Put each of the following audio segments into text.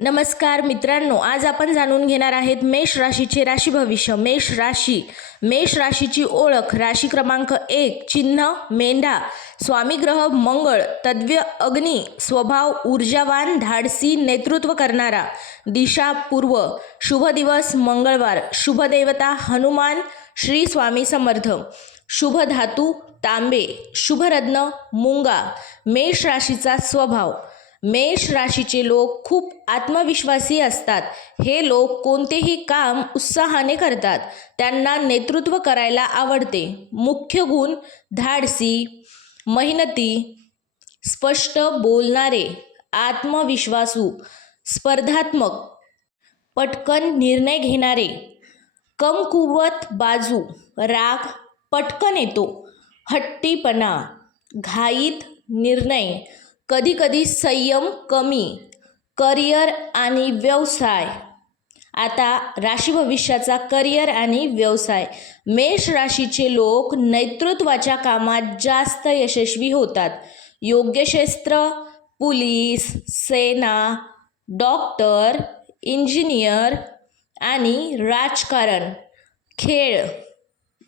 नमस्कार मित्रांनो, आज आपण जाणून घेणार आहेत मेष राशीचे राशी भविष्य. मेष राशीची ओळख. राशी क्रमांक 1, चिन्ह मेंढा, स्वामी ग्रह मंगळ, तद्व्य अग्नी, स्वभाव ऊर्जावान, धाडसी, नेतृत्व करणारा, दिशा पूर्व, शुभ दिवस मंगळवार, शुभ देवता हनुमान, श्री स्वामी समर्थ, शुभ धातू तांबे, शुभ रत्न मुंगा. मेष राशीचा स्वभाव. मेष राशीचे लोक खूप आत्मविश्वासी असतात. हे लोक कोणतेही काम उत्साहाने करतात. त्यांना नेतृत्व करायला आवडते. मुख्य गुण: धाडसी, मेहनती, स्पष्ट बोलणारे, आत्मविश्वासू, स्पर्धात्मक, पटकन निर्णय घेणारे, कमकुवत बाजू: राग पटकन येतो, हट्टीपणा, घाईत निर्णय, कधीकधी संयम कमी. करिअर आणि व्यवसाय. आता राशी भविष्याचा करिअर आणि व्यवसाय. मेष राशीचे लोक नेतृत्वाच्या कामात जास्त यशस्वी होतात. योग्य क्षेत्र: पोलीस, सेना, डॉक्टर, इंजिनियर आणि राजकारण. खेळ,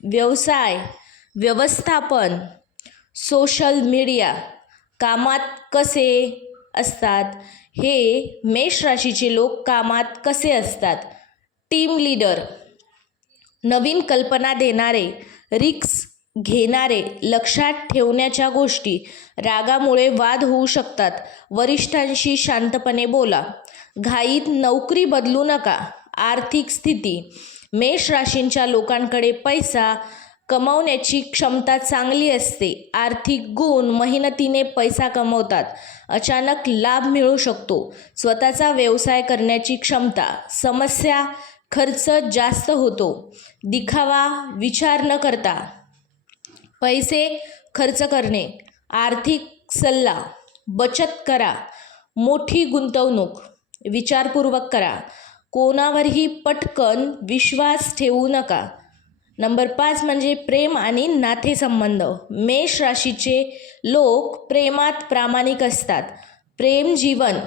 व्यवसाय, व्यवस्थापन, सोशल मीडिया. कामात कसे असतात? हे मेष राशीचे लोक कामात कसे असतात? टीम लीडर, नवीन कल्पना देणारे, रिस्क घेणारे, लक्षात ठेवण्याच्या गोष्टी. रागामुळे वाद होऊ शकतात. वरिष्ठांशी शांतपणे बोला. घाईत नोकरी बदलू नका. आर्थिक स्थिती. मेष राशींच्या लोकांकडे पैसा कमवण्याची क्षमता चांगली असते. आर्थिक गुण: मेहनतीने पैसा कमवतात. अचानक लाभ मिळू शकतो. स्वतःचा व्यवसाय करण्याची क्षमता. समस्या: खर्च जास्त होतो. दिखावा, विचार न करता पैसे खर्च करणे. आर्थिक सल्ला: बचत करा. मोठी गुंतवणूक विचारपूर्वक करा. कोणावरही पटकन विश्वास ठेवू नका. नंबर 5 म्हणजे प्रेम आणि नातेसंबंध. मेष राशीचे लोक प्रेमात प्रामाणिक असतात. प्रेम जीवन.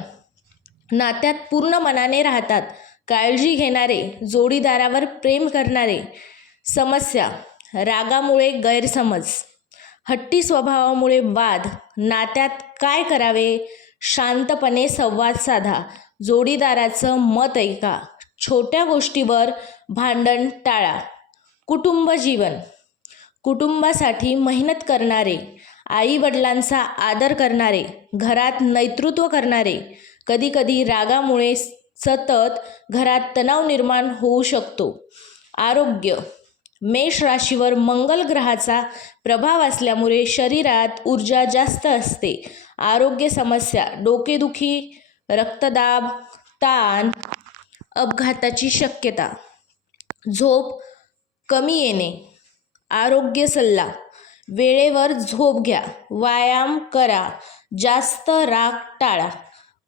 नात्यात पूर्ण मनाने राहतात. काळजी घेणारे, जोडीदारावर प्रेम करणारे. समस्या: रागामुळे गैरसमज, हट्टी स्वभावामुळे वाद. नात्यात काय करावे? शांतपणे संवाद साधा. जोडीदाराचं मत ऐका. छोट्या गोष्टीवर भांडण टाळा. कुटुंब जीवन. कुटुंबासाठी मेहनत करणारे, आई वडिलांचा आदर करणारे, घरात नेतृत्व करणारे. कधीकधी रागामुळे सतत घरात तणाव निर्माण होऊ शकतो. आरोग्य. मेष राशीवर मंगळ ग्रहाचा प्रभाव असल्यामुळे शरीरात ऊर्जा जास्त असते. आरोग्य समस्या: डोकेदुखी, रक्तदाब, ताण, अपघाताची शक्यता. झोप कमी येणे. आरोग्य सल्ला: वेळेवर झोप घ्या. व्यायाम करा. जास्त राग टाळा.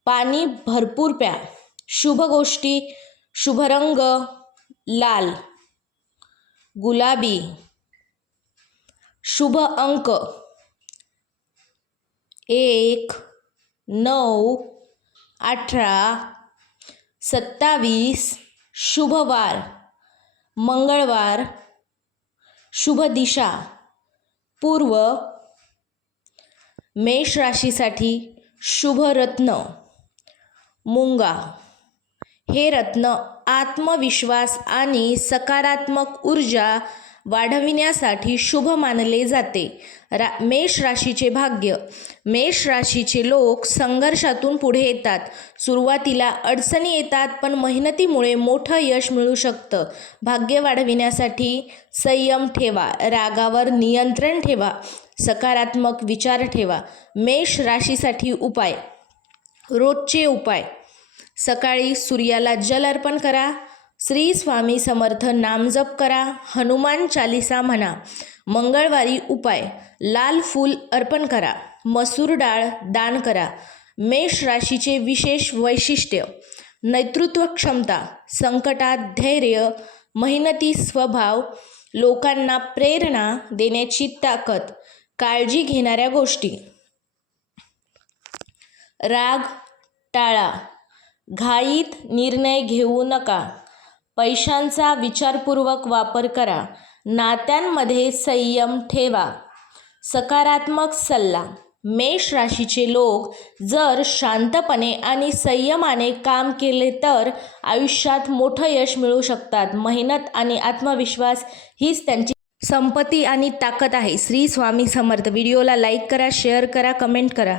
पाणी भरपूर प्या. शुभ गोष्टी: शुभ रंग लाल, गुलाबी. शुभ अंक 1, 9, 18, 27. शुभ वार मंगळवार. शुभ दिशा पूर्व. मेष राशीसाठी शुभ रत्न मुंगा. हे रत्न आत्मविश्वास आणि सकारात्मक ऊर्जा वाढविण्यासाठी शुभ मानले जाते. मेष राशीचे भाग्य. मेष राशीचे लोक संघर्षातून पुढे येतात. सुरुवातीला अडचणी येतात, पण मेहनतीमुळे मोठं यश मिळू शकतं. भाग्य वाढविण्यासाठी संयम ठेवा. रागावर नियंत्रण ठेवा. सकारात्मक विचार ठेवा. मेष राशीसाठी उपाय. रोजचे उपाय: सकाळी सूर्याला जल अर्पण करा. श्री स्वामी समर्थ नामजप करा. हनुमान चालीसा म्हणा. मंगळवारी उपाय: लाल फूल अर्पण करा. मसूर डाळ दान करा. मेष राशीचे विशेष वैशिष्ट्य: नेतृत्व क्षमता, संकटात धैर्य, मेहनती स्वभाव, लोकांना प्रेरणा देण्याची ताकद, काळजी घेणाऱ्या गोष्टी. राग टाळा. घाईत निर्णय घेऊ नका. पैशांचा विचारपूर्वक वापर करा. नात्यांमध्ये संयम ठेवा. सकारात्मक सल्ला. मेष राशीचे लोक जर शांतपणे आणि संयमाने काम केले तर आयुष्यात मोठं यश मिळू शकतात. मेहनत आणि आत्मविश्वास हीच त्यांची संपत्ती आणि ताकद आहे. श्री स्वामी समर्थ. व्हिडिओला लाईक करा, शेअर करा, कमेंट करा.